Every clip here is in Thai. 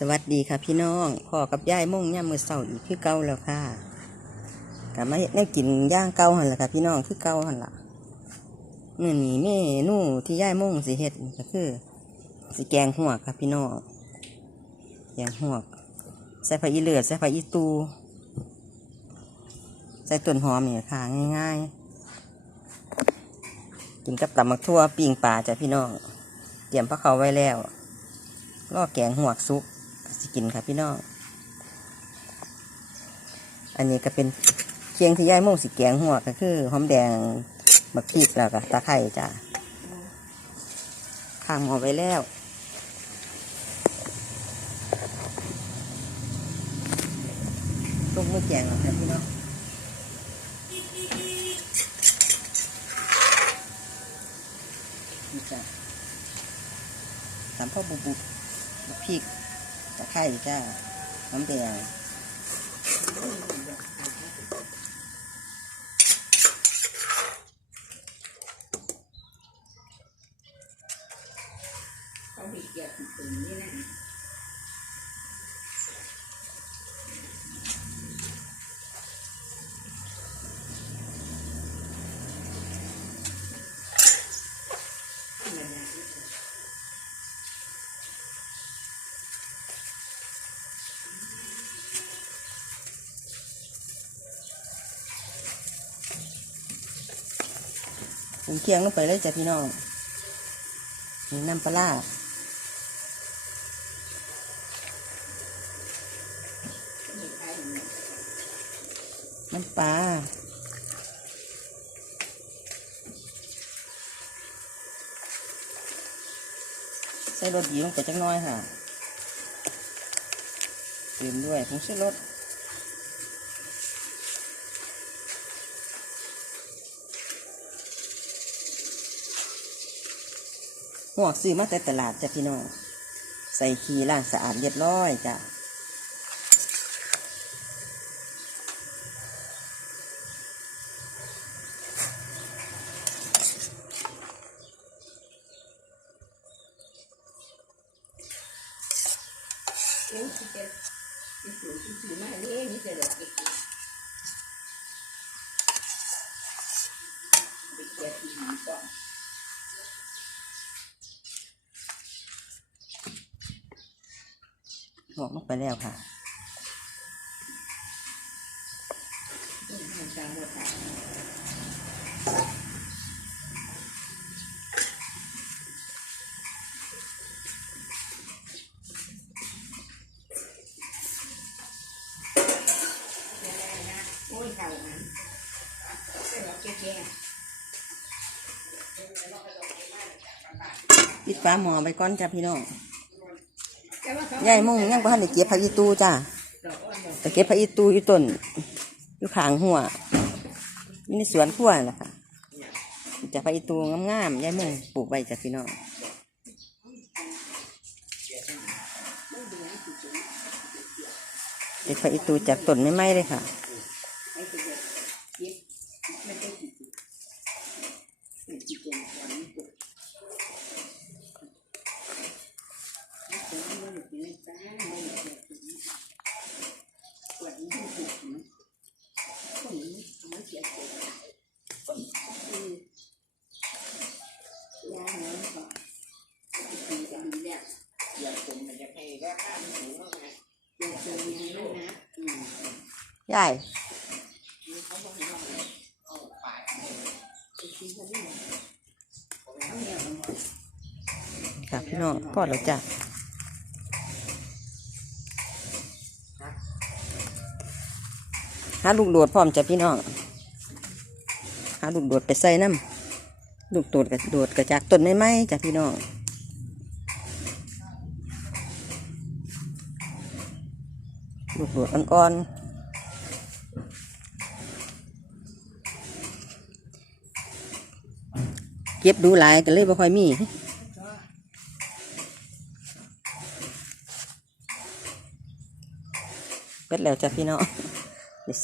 สวัสดีค่ะพี่น้องพ่อกับยายม่งย่ามือเสาอีกคือเก่าแล้วค่ะกลับมาเฮ็ดแนวกินย่างเก่าหันละค่ะพี่น้องคือเก่าหันละเมื่อนี้เมนูที่ยายม่งสิเฮ็ดก็คือสิแกงหัวค่ะพี่น้องแกงหัวใส่ผักอีเลือดใส่ผักอีตูใส่ต้นหอมเนี่ยค่ะง่ายๆ กินกับตำมักทั่วปิ้งปลาจ้ะพี่น้องเตรียมพระเขาไว้แล้วลอแกงหัวซุก สิกินค่ะพี่น้อง อันนี้ก็เป็นเคียงที่ย่ายโม่งสิแกงหัวก็คือหอมแดงมะพริกแล้วก็ตะไคร้จ้ะข้างหม้อไว้แล้วลูกมือแกงแล้วค่ะพี่น้องนี่จ้ะตามพ่อบุบบุบพริก ตะไคร้จ้าน้ำแดง เขาไปเกี่ยว ถึงนี่นะผมเคียงลงไปเลยจ้ะพี่น้องนี่น้ำปลาร้าน้ำปลาใส่รสดีลงไปจักน้อยค่ะเติมด้วยผงชูรส หัวกซื้อมาแต่ตลาดจ้ะพี่น้อง ใส่ขี้ล้างสะอาดเรียบร้อยจ้ะโอ้ที่จะที่สูงที่สูงมากเลยนี่จะหลอกไปเกี่ยวที่นี่ก่อกลงไปแล้วค่ะโอ้ยเข่ามันใส่หลอกแก่ปิดฟ้าหม้อไปก่อนจ้ะพี่น้อง ยายมุ่งยังบ่ทันได้เก็บผักอีตูจ้าแต่เก็บผักอีตูอยู่ต้นอยู่ขางหัวอยู่ในสวนขั้วนั่นแหละค่ะจะผักอีตูงามๆยายมุ่งปลูกไว้จ้ะพี่น้องเก็บผักอีตูจากต้นไม่ไหม้เลยค่ะ ไอ้ตัวเด็กเย็บไม่ได้กี่ตัวเป็นกี่ตัวก่อนนี่ตัวนี่ตัวนี้มันอยู่ในจานมันอยู่ในตัวนี้ขวดนี้มันถูกนะคนนี้ทำให้เสียตัวคนคือยาเนื้อก่อนตีกันดีแล้ว อย่างผมมันจะให้ราคามันสูงมากไง อยากเจอยังไงนะอืม ยาย เขาบอกให้เราเลย เอาขาย ไปกินเขาไม่หมดเขาเนี่ยเรา ใหมดค่ะพี่น้องพอแล้วจ้ะหาลูกโดดพร้อมจ้ะพี่น้องหาลูกโดดไปใส่น้ำลูกโดดกับโดดกระจากต้นไม้ไม้จ้ะพี่น้อง ลูกหลวดอ่อนๆ เก็บดูหลายแต่เลยบ่ค่อยมีเป็ดแล้วจ้ะพี่น้อง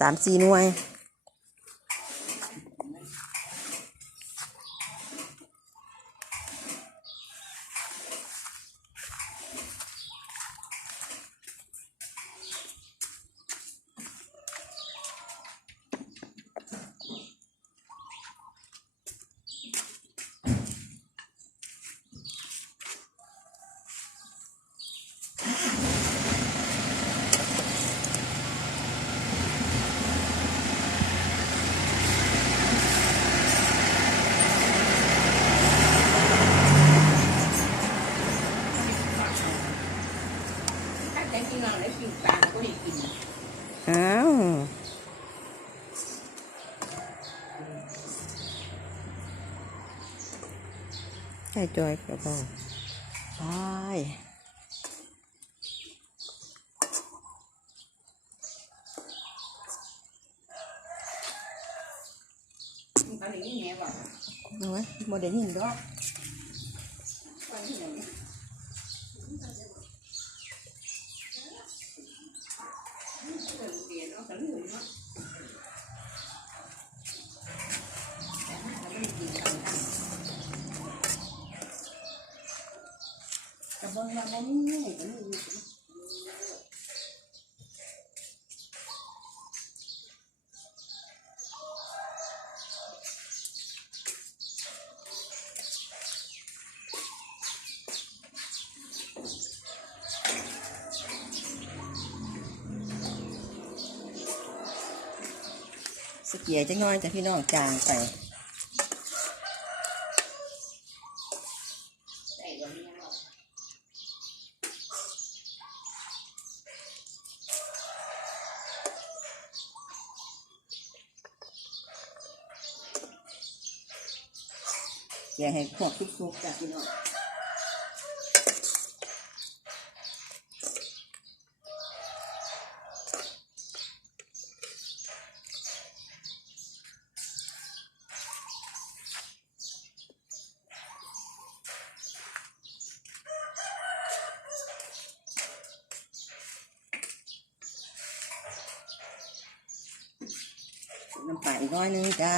สามสี่หน่วย แต่กินเราได้กินปลาก็ได้กิน อ้าวใช่ จอยกับพ่อไปมันก็เลยแม่บอกโอ้ยโมเดลยินดอกวันที่ไหนเรียนเอาแต่เรื่องเนาะแต่ถ้าเราไม่ได้กินกันกัน แต่บางวันมันไม่ง่ายก็มีอยู่เกียจะน้อยจ้ะพี่น้องจางไป ใส่วันนี้เนาะ แกงให้พวกทุกๆจ้ะพี่น้องน้ำปลาอีกน้อยนึงจ้า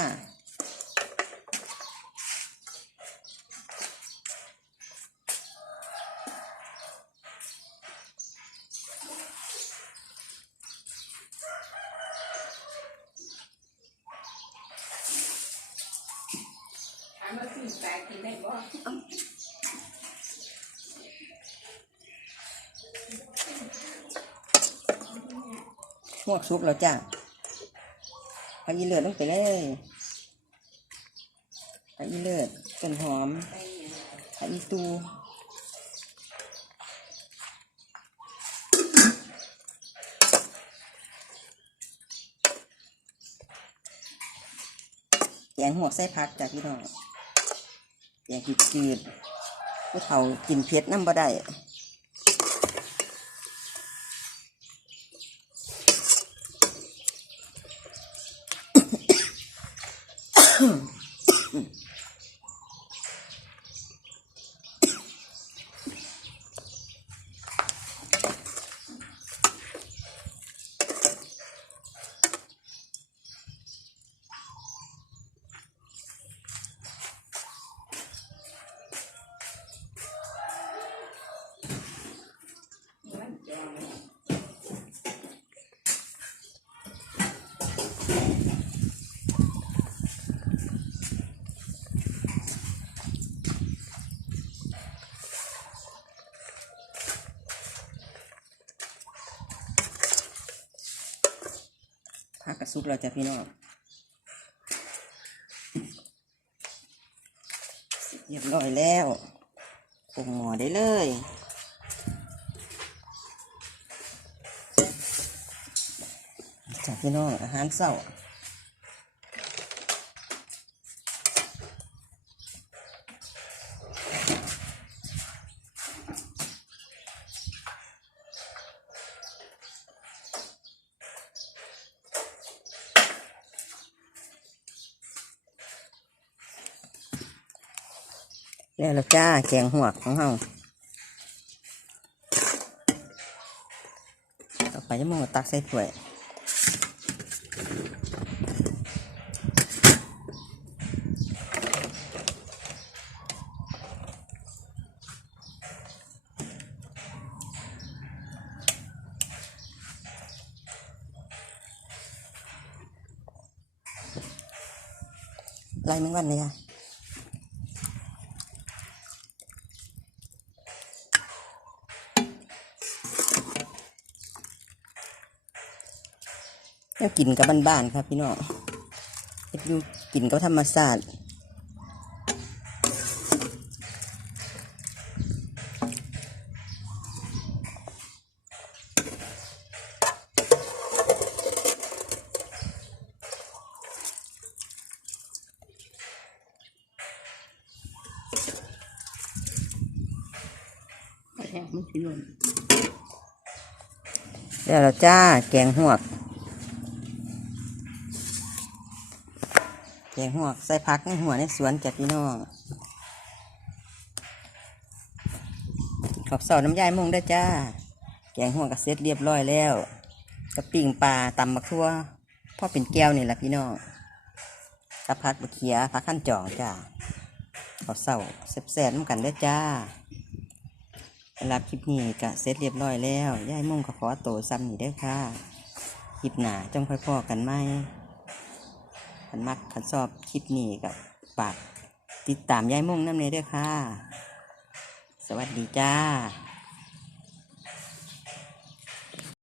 มว่ากินปลากินได้บ่หวกซุกแล้วจ้ะเอาอีเลือดลงไปเลยเอาอีเลือดต้นหอมไปยีตูแกงหัวกใส่ผักจ้ะพี่น้อง แกงจืดผู้เฒ่ากินเผ็ดน้ำบ่ได้มั ผักกระซุกเราจะพี่น้องเรียบร้อยแล้วปรุงหม้อได้เลยจากพี่น้องอาหารเศร้า แล้วละจ้าแกงหัวของเฮาต่อไปจะมองตักใส่ถ้วยไล่แมงวันเลยค่ะ แล้วกินกับบ้านๆครับพี่น้องเฮ็ดอยู่กินกับธรรมชาติแล้วมันแจ้า แกงหวก แกงหวกใส่พักในหัวในสวนจัดพี่น้อง ขอบเสาน้ำยายมุงได้จ้า แกงหวกก็เสร็จเรียบร้อยแล้วกระปิ่งปลาตำมะทั่วพ่อเป็นแก้วนี่แหละพี่น้องกระพัดบะเขียพักขั้นจองจ้าขอบเสาแซ่บๆน้ำกันได้จ้าสำหรับคลิปนี้ก็เสร็จเรียบร้อยแล้วยายมุงก็ขอโตวซ้ำนี่ได้ค่ะ คลิปหนาจ้องค่อยพอกันไหม ขันมักขันชอบคลิปนี้กับฝากติดตามยายมุงน้ำเนยด้วยค่ะ สวัสดีจ้า